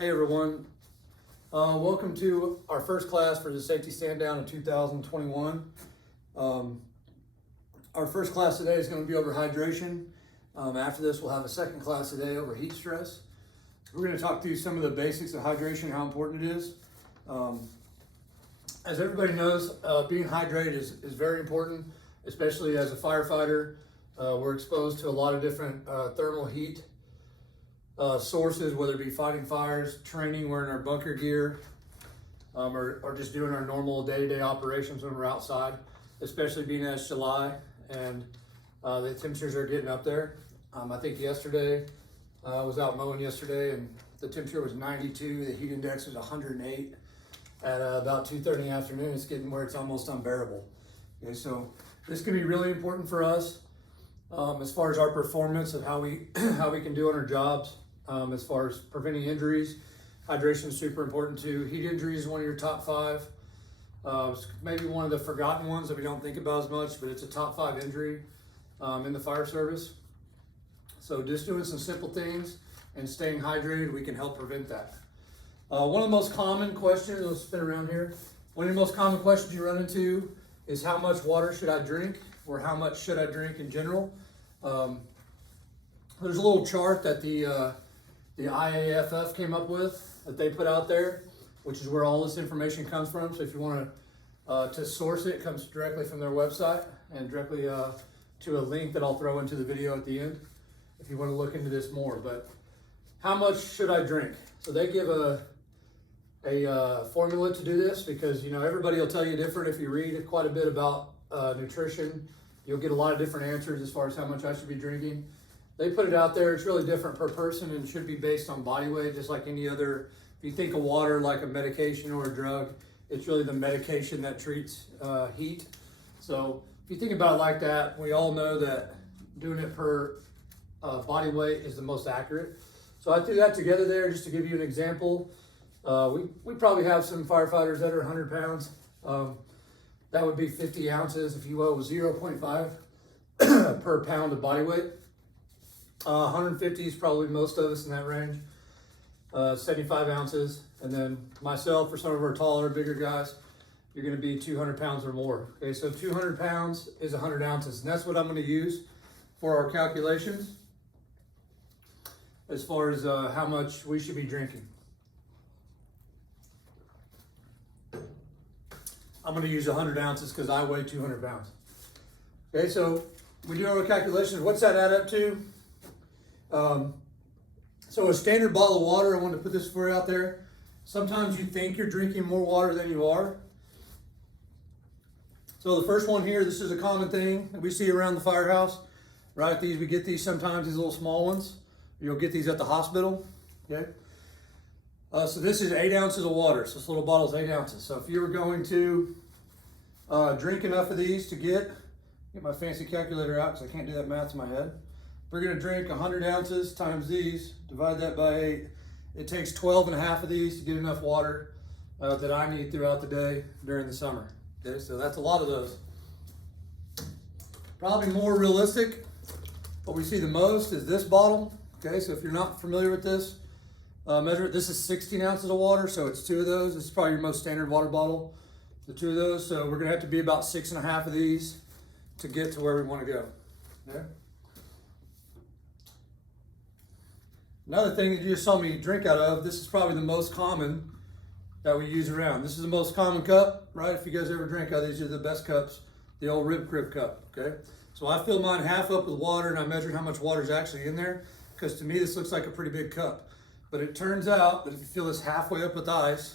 Hey everyone, welcome to our first class for the safety stand down in 2021. Our first class today is going to be over hydration. After this, we'll have a second class today over heat stress. We're going to talk through some of the basics of hydration, how important it is. As everybody knows, being hydrated is very important, especially as a firefighter. We're exposed to a lot of different thermal heat sources, whether it be fighting fires, training, wearing our bunker gear, or just doing our normal day-to-day operations when we're outside, especially being as July and the temperatures are getting up there. I think yesterday, I was out mowing yesterday and the temperature was 92, the heat index was 108 at about 2:30 in the afternoon. It's getting where it's almost unbearable. Okay, so this can be really important for us as far as our performance of how we can do on our jobs. As far as preventing injuries, hydration is super important too. Heat injuries is one of your top 5. It's maybe one of the forgotten ones that we don't think about as much, but it's a top 5 injury in the fire service. So just doing some simple things and staying hydrated, we can help prevent that. One of the most common questions, let's spin around here. One of the most common questions you run into is how much water should I drink, or how much should I drink in general? There's a little chart that the IAFF came up with that they put out there, which is where all this information comes from. So if you want to source it, it comes directly from their website and directly to a link that I'll throw into the video at the end if you want to look into this more. But how much should I drink? So they give a formula to do this, because everybody will tell you different. If you read quite a bit about nutrition, you'll get a lot of different answers as far as how much I should be drinking. They put it out there. It's really different per person and should be based on body weight, just like any other. If you think of water like a medication or a drug, it's really the medication that treats heat. So if you think about it like that, we all know that doing it per body weight is the most accurate. So I threw that together there just to give you an example. We probably have some firefighters that are 100 pounds. That would be 50 ounces, if you will, 0.5 per pound of body weight. 150 is probably most of us in that range. 75 ounces. And then myself, for some of our taller, bigger guys, you're going to be 200 pounds or more. Okay, so 200 pounds is 100 ounces. And that's what I'm going to use for our calculations as far as how much we should be drinking. I'm going to use 100 ounces because I weigh 200 pounds. Okay, so we do our calculations. What's that add up to? So a standard bottle of water, I want to put this for you out there. Sometimes you think you're drinking more water than you are. So the first one here, this is a common thing that we see around the firehouse, right? We get these sometimes, these little small ones. You'll get these at the hospital, okay? So this is 8 ounces of water. So this little bottle is 8 ounces. So if you were going to drink enough of these to get my fancy calculator out because I can't do that math in my head. We're going to drink 100 ounces times these, divide that by 8. It takes 12 and a half of these to get enough water that I need throughout the day during the summer. Okay, so that's a lot of those. Probably more realistic, what we see the most is this bottle. Okay, so if you're not familiar with this, measure it. This is 16 ounces of water, so it's 2 of those. This is probably your most standard water bottle, the 2 of those. So we're going to have to be about 6.5 of these to get to where we want to go. Okay. Another thing that you just saw me drink out of, this is probably the most common that we use around. This is the most common cup, right? If you guys ever drink out of these, are the best cups, the old rib crib cup, okay? So I filled mine half up with water and I measured how much water is actually in there, because to me this looks like a pretty big cup. But it turns out that if you fill this halfway up with ice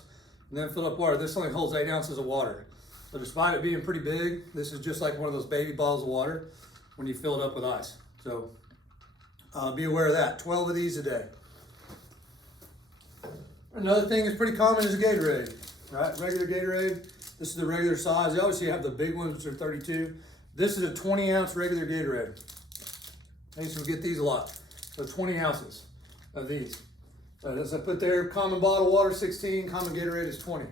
and then fill up water, this only holds 8 ounces of water. So despite it being pretty big, this is just like one of those baby bottles of water when you fill it up with ice. So be aware of that. 12 of these a day. Another thing that's pretty common is a Gatorade, right? Regular Gatorade. This is the regular size. They obviously have the big ones, which are 32. This is a 20 ounce regular Gatorade. I used to get these a lot. So 20 ounces of these. As I put there, common bottle water 16, common Gatorade is 20.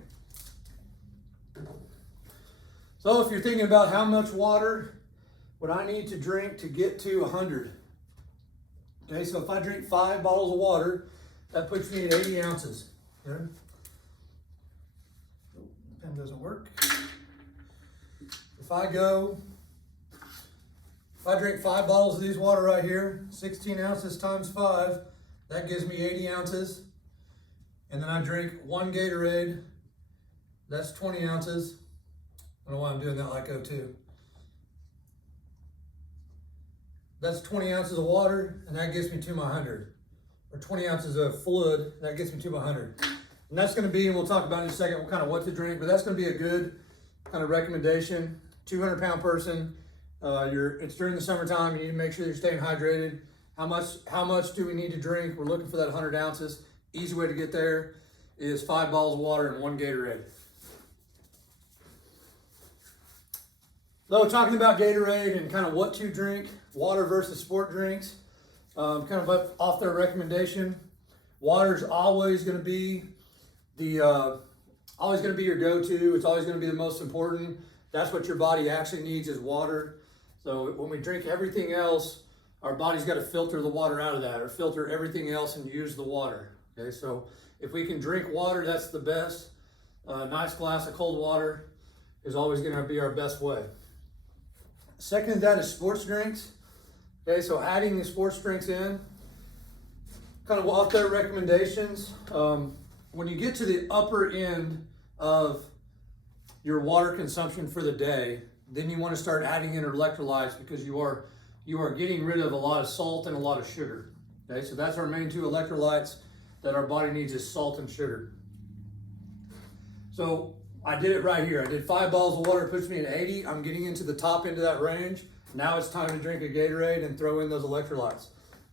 So if you're thinking about how much water would I need to drink to get to 100, okay, so if I drink 5 bottles of water, That puts me at 80 ounces. Okay. Pen doesn't work. If I drink 5 bottles of these water right here, 16 ounces times 5, that gives me 80 ounces. And then I drink 1 Gatorade, that's 20 ounces. I don't know why I'm doing that like O2. That's 20 ounces of water, and that gets me to my 100. Or 20 ounces of fluid, that gets me to my 100. And that's gonna be, and we'll talk about in a second, kind of what to drink, but that's gonna be a good kind of recommendation. 200-pound person, it's during the summertime, you need to make sure you're staying hydrated. How much do we need to drink? We're looking for that 100 ounces. Easy way to get there is 5 bottles of water and 1 Gatorade. So talking about Gatorade and kind of what to drink, water versus sport drinks, kind of off their recommendation. Water is always going to be your go-to. It's always going to be the most important. That's what your body actually needs is water. So when we drink everything else, our body's got to filter the water out of that, or filter everything else and use the water. Okay, so if we can drink water, that's the best. A nice glass of cold water is always going to be our best way. Second to that is sports drinks. Okay, so adding the sports drinks in, kind of off their recommendations. When you get to the upper end of your water consumption for the day, then you want to start adding in electrolytes because you are getting rid of a lot of salt and a lot of sugar. Okay, so that's our main 2 electrolytes that our body needs is salt and sugar. So I did it right here. I did 5 bottles of water, it puts me at 80. I'm getting into the top end of that range. Now it's time to drink a Gatorade and throw in those electrolytes.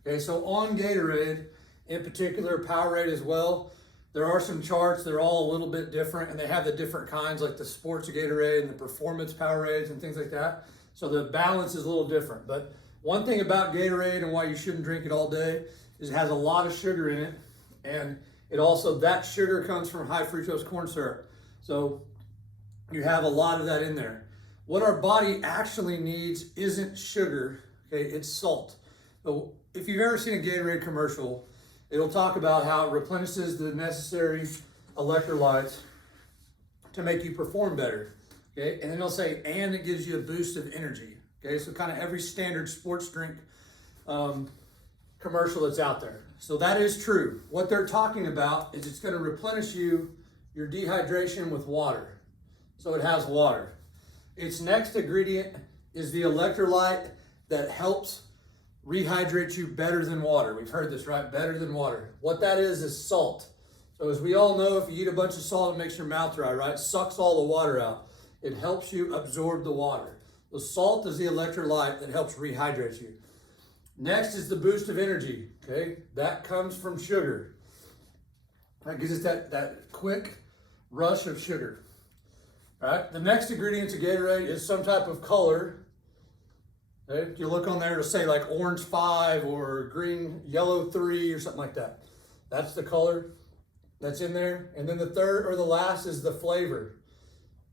Okay, so on Gatorade, in particular, Powerade as well, there are some charts. They're all a little bit different, and they have the different kinds, like the sports Gatorade and the performance Powerades and things like that. So the balance is a little different. But one thing about Gatorade and why you shouldn't drink it all day is it has a lot of sugar in it, and that sugar comes from high fructose corn syrup. So you have a lot of that in there. What our body actually needs isn't sugar, okay, it's salt. So if you've ever seen a Gatorade commercial, it'll talk about how it replenishes the necessary electrolytes to make you perform better, okay? And then they'll say, and it gives you a boost of energy, okay? So kind of every standard sports drink commercial that's out there. So that is true. What they're talking about is it's gonna replenish your dehydration with water. So it has water. Its next ingredient is the electrolyte that helps rehydrate you better than water. We've heard this, right? Better than water. What that is salt. So as we all know, if you eat a bunch of salt, it makes your mouth dry, right? It sucks all the water out. It helps you absorb the water. The salt is the electrolyte that helps rehydrate you. Next is the boost of energy, okay? That comes from sugar. That gives us that quick rush of sugar. All right, the next ingredient to Gatorade is some type of color. Okay? If you look on there, it'll say like orange 5 or yellow 3 or something like that. That's the color that's in there. And then the third or the last is the flavor.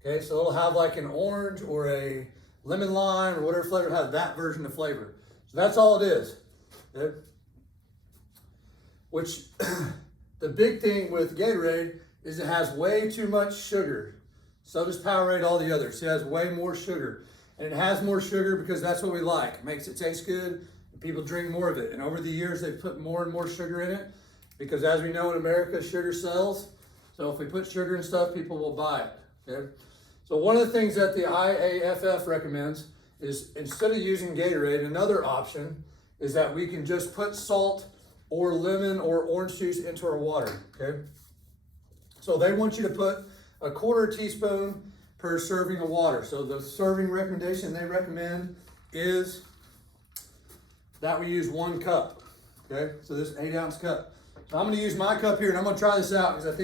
Okay, so it'll have like an orange or a lemon lime or whatever flavor, has that version of flavor. So that's all it is. Okay? Which the big thing with Gatorade is it has way too much sugar. So does Powerade, all the others. It has way more sugar. And it has more sugar because that's what we like. It makes it taste good, and people drink more of it. And over the years, they've put more and more sugar in it because as we know in America, sugar sells. So if we put sugar in stuff, people will buy it, okay? So one of the things that the IAFF recommends is instead of using Gatorade, another option is that we can just put salt or lemon or orange juice into our water, okay? So they want you to put a 1/4 teaspoon per serving of water. So the serving recommendation they recommend is that we use 1 cup, okay? So this 8-ounce cup. So I'm gonna use my cup here and I'm gonna try this out because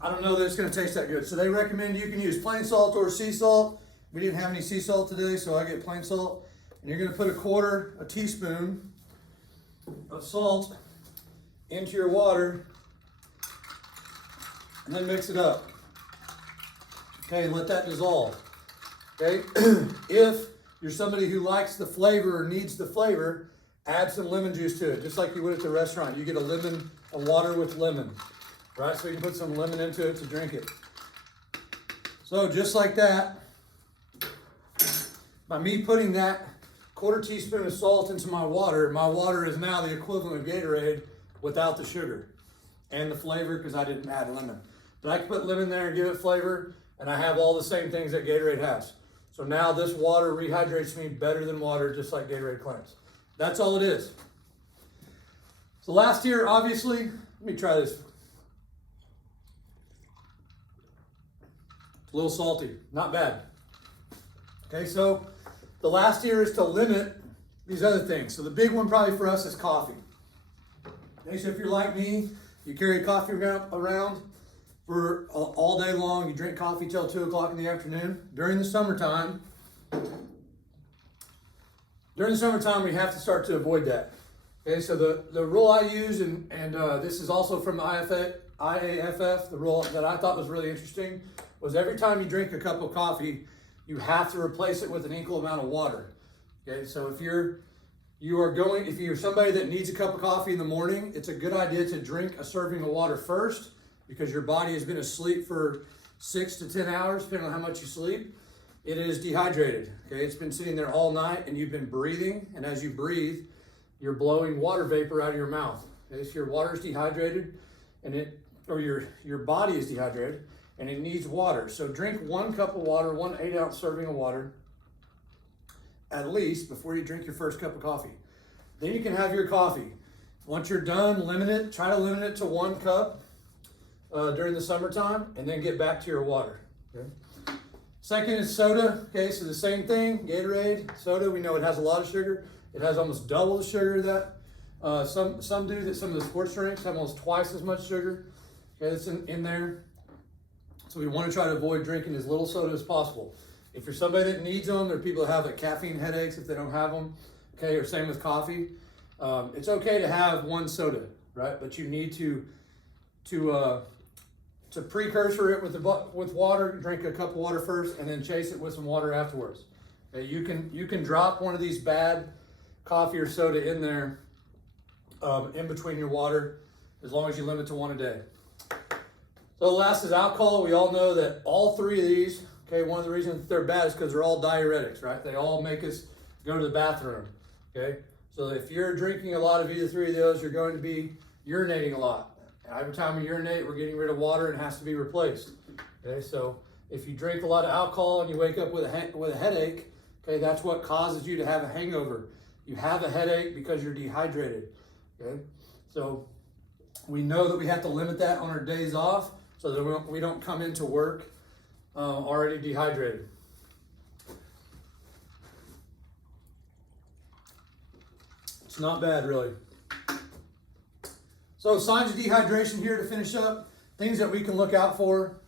I don't know that it's gonna taste that good. So they recommend you can use plain salt or sea salt. We didn't have any sea salt today, so I get plain salt. And you're gonna put a 1/4 teaspoon of salt into your water and then mix it up. Okay, and let that dissolve. Okay, if you're somebody who likes the flavor or needs the flavor, add some lemon juice to it, just like you would at the restaurant. You get a water with lemon, right? So you can put some lemon into it to drink it. So just like that, by me putting that 1/4 teaspoon of salt into my water is now the equivalent of Gatorade without the sugar and the flavor, because I didn't add lemon. But I can put lemon there and give it flavor, and I have all the same things that Gatorade has. So now this water rehydrates me better than water, just like Gatorade Cleanse. That's all it is. So last tier, obviously, let me try this. It's a little salty, not bad. Okay, so the last tier is to limit these other things. So the big one probably for us is coffee. Okay, so if you're like me, you carry coffee around for all day long, you drink coffee till 2 o'clock in the afternoon. During the summertime, we have to start to avoid that. Okay, so the rule I use, and this is also from IAFF, the rule that I thought was really interesting, was every time you drink a cup of coffee, you have to replace it with an equal amount of water. Okay, so if you're somebody that needs a cup of coffee in the morning, it's a good idea to drink a serving of water first, because your body has been asleep for 6 to 10 hours, depending on how much you sleep. It is dehydrated. Okay, it's been sitting there all night, and you've been breathing, and as you breathe, you're blowing water vapor out of your mouth. Okay, so your water is dehydrated, your body is dehydrated, and it needs water. So drink 1 cup of water, 1 8-ounce serving of water, at least, before you drink your first cup of coffee. Then you can have your coffee. Once you're done, try to limit it to 1 cup during the summertime, and then get back to your water. Okay. Second is soda. Okay, so the same thing, Gatorade, soda, we know it has a lot of sugar. It has almost double the sugar that some do, that some of the sports drinks have almost twice as much sugar. Okay, that's in there. So we want to try to avoid drinking as little soda as possible. If you're somebody that needs them, there are people that have like caffeine headaches if they don't have them. Okay, or same with coffee. It's okay to have 1 soda, right? But you need to precursor it with water. Drink a cup of water first, and then chase it with some water afterwards. Okay, you can drop one of these bad coffee or soda in there in between your water, as long as you limit to 1 a day. So the last is alcohol. We all know that all 3 of these, okay, one of the reasons they're bad is because they're all diuretics, right? They all make us go to the bathroom, okay? So if you're drinking a lot of either 3 of those, you're going to be urinating a lot. Every time we urinate, we're getting rid of water and it has to be replaced, okay? So if you drink a lot of alcohol and you wake up with a headache, okay, that's what causes you to have a hangover. You have a headache because you're dehydrated, okay? So we know that we have to limit that on our days off, so that we don't come into work already dehydrated. It's not bad, really. So signs of dehydration here to finish up. Things that we can look out for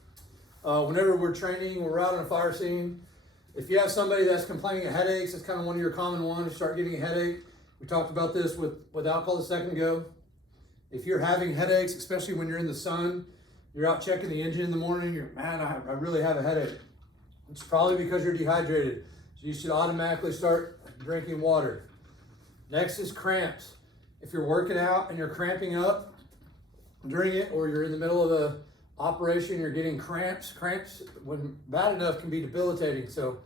whenever we're training, we're out on a fire scene. If you have somebody that's complaining of headaches, it's kind of one of your common ones. You start getting a headache. We talked about this with alcohol a second ago. If you're having headaches, especially when you're in the sun, you're out checking the engine in the morning, I really have a headache. It's probably because you're dehydrated. So you should automatically start drinking water. Next is cramps. If you're working out and you're cramping up during it, or you're in the middle of a operation, you're getting cramps, when bad enough, can be debilitating. So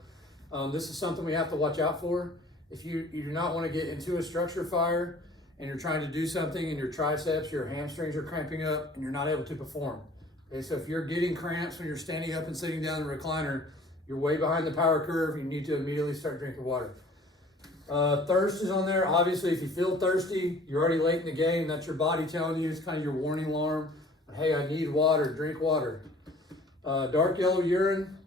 this is something we have to watch out for. If you do not want to get into a structure fire and you're trying to do something and your triceps, your hamstrings are cramping up and you're not able to perform. Okay, so if you're getting cramps when you're standing up and sitting down in the recliner, you're way behind the power curve. You need to immediately start drinking water. Thirst is on there. Obviously, if you feel thirsty, you're already late in the game. That's your body telling you. It's kind of your warning alarm. Hey, I need water. Drink water. Dark yellow urine.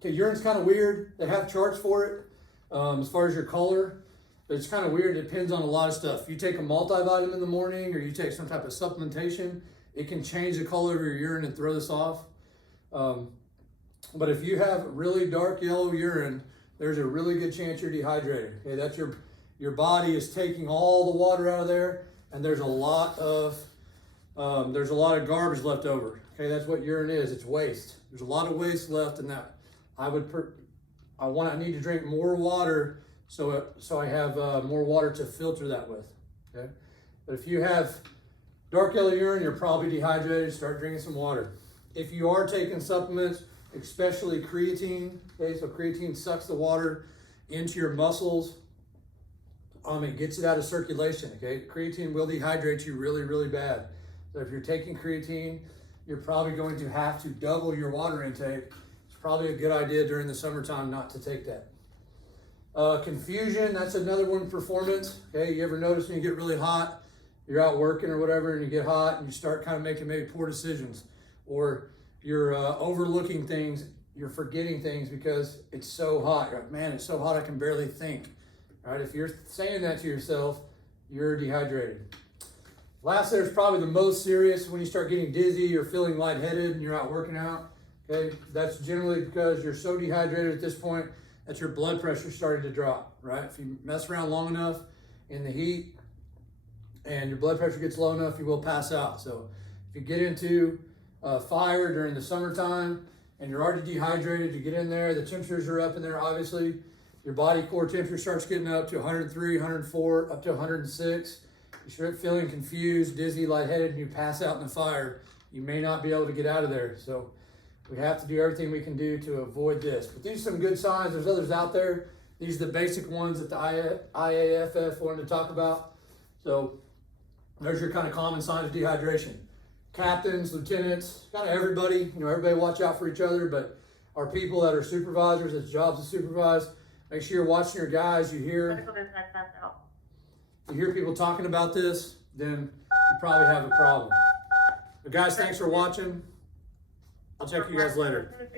Okay, urine's kind of weird. They have charts for it as far as your color. But it's kind of weird. It depends on a lot of stuff. If you take a multivitamin in the morning or you take some type of supplementation, it can change the color of your urine and throw this off. But if you have really dark yellow urine, there's a really good chance you're dehydrated. Okay, that's your body is taking all the water out of there, and there's a lot of garbage left over. Okay, that's what urine is. It's waste. There's a lot of waste left in that. I need to drink more water so I have more water to filter that with. Okay, but if you have dark yellow urine, you're probably dehydrated. Start drinking some water. If you are taking supplements, especially creatine, okay, so creatine sucks the water into your muscles. It gets it out of circulation, okay? Creatine will dehydrate you really, really bad. So if you're taking creatine, you're probably going to have to double your water intake. It's probably a good idea during the summertime not to take that. Confusion, that's another one, performance. Okay, you ever notice when you get really hot, you're out working or whatever, and you get hot and you start kind of making maybe poor decisions, or you're overlooking things, you're forgetting things because it's so hot. You're like, man, it's so hot I can barely think. All right, if you're saying that to yourself, you're dehydrated. Last, there's probably the most serious, when you start getting dizzy or feeling lightheaded and you're out working out. Okay, that's generally because you're so dehydrated at this point that your blood pressure started to drop, right? If you mess around long enough in the heat and your blood pressure gets low enough, you will pass out. So if you get into fire during the summertime and you're already dehydrated, you get in there, the temperatures are up in there, obviously. Your body core temperature starts getting up to 103, 104, up to 106. You start feeling confused, dizzy, lightheaded, and you pass out in the fire. You may not be able to get out of there. So we have to do everything we can do to avoid this. But these are some good signs. There's others out there. These are the basic ones that the IAFF wanted to talk about. So there's your kind of common signs of dehydration. Captains, lieutenants, kind of everybody. Everybody watch out for each other, but our people that are supervisors, it's jobs to supervise, make sure you're watching your guys. You hear people talking about this, then you probably have a problem. But guys, thanks for watching. I'll check you guys later.